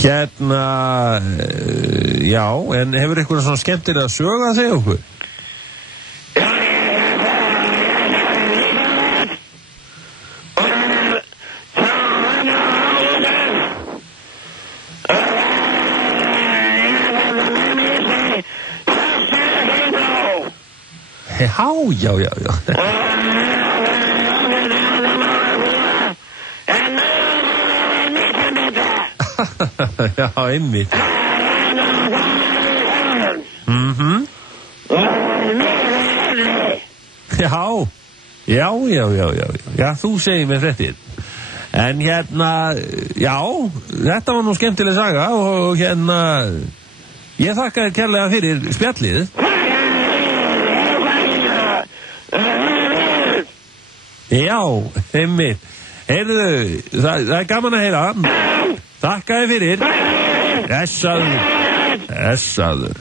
Hérna, já, en hefur ykkur svona skemmtilega sögu að segja okkur? Já. Já, einmitt. Já, þú segir mér fréttir. En hérna, já, þetta var nú skemmtileg saga og hérna, ég þakka þér kærlega fyrir spjallið. Já, einmitt. Heyrðu, það er gaman að heyra. Þakka þér fyrir. Essaður.